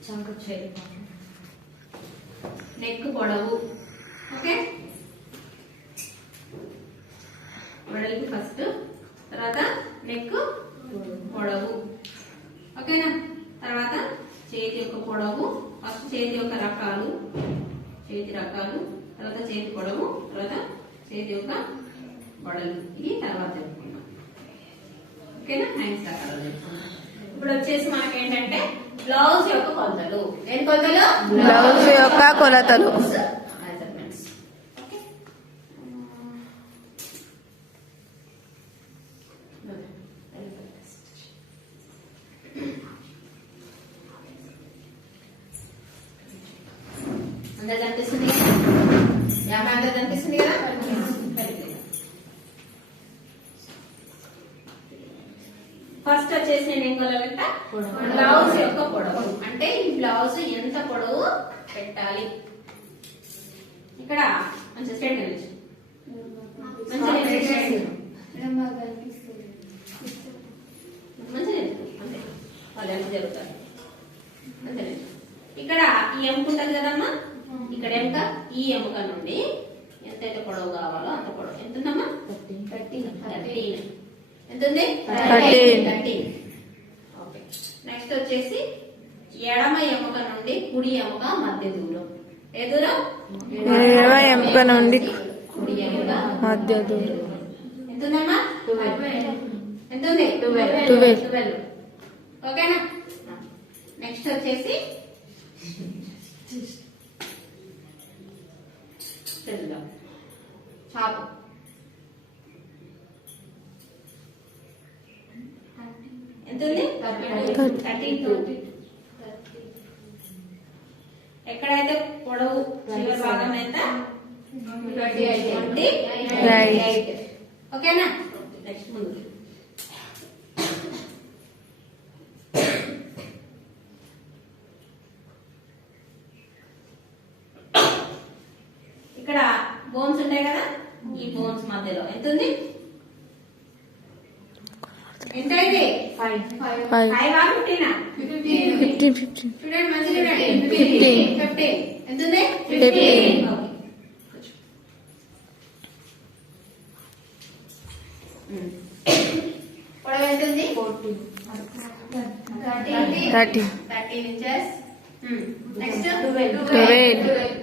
Neck పొడవు. Okay, వెడల్పు first, తర్వాత నెక్ పొడవు. ఓకేనా? తర్వాత చేతి యొక్క పొడవు, ఫస్ట్ చేతి యొక్క రకాలు, చేతి రకాలు, తర్వాత చేతి పొడవు, తర్వాత చేతి యొక్క పొడవు. ఇది తర్వాత చెప్పుకున్నాం. ఓకేనా? హ్యాండ్స్ రకాలు చెప్పుకున్నాం. ఇప్పుడు వచ్చేసి మనకేంటంటే బ్లౌజ్ యొక్క కొలతలు. ఏం కొలతలు? బ్లౌజ్ యొక్క కొలతలు. అందరు కనిపిస్తుంది కదా? యాభై అందరు కనిపిస్తుంది కదా? ఫస్ట్ వచ్చేసి నేను ఏం కొలవాలంట? బ్లౌజ్ యొక్క పొడవు. అంటే ఈ బ్లౌజ్ ఎంత పొడవు పెట్టాలి. ఇక్కడ మంచి స్ట్రైట్ నిలిచి మంచిగా అంతే, వాళ్ళు ఎంత జరుగుతారు అంతే. ఇక్కడ ఈ ఎముక ఉంటుంది కదమ్మా, ఇక్కడ ఎముక, ఈ ఎముక నుండి ఎంతైతే పొడవు కావాలో అంత పొడవు. ఎంత ఉందమ్మా? 13. ఎంత ఉంది? 13. ఓకే. నెక్స్ట్ వచ్చేసి ఎడమ ఎముక నుండి కుడి ఎముక మధ్య దూరం. ఏ దూరం? ఎడమ ఎముక నుండి కుడి ఎముక మధ్య దూరం ఎంత ఉందమ్మా? 12. ఎంత ఉంది? 12. ఓకేనా? నెక్స్ట్ వచ్చేసి చాపు. ఎంత ఉంది? 13. ఎక్కడైతే పొడవు చివరి భాగం ఎంత? 28. ఓకేనా? నెక్స్ట్ ముందు ఇక్కడ బోన్స్ ఉంటాయి కదా, ఈ బోన్స్ మధ్యలో ఎంత ఉంది? ఎంత ఇది? 5. 15. చూడండి మంచిగా చూడండి. 15. ఎంత ఉంది? 15. పొడవు ఎంత ఉంది? 13 inches. నెక్స్ట్ 12.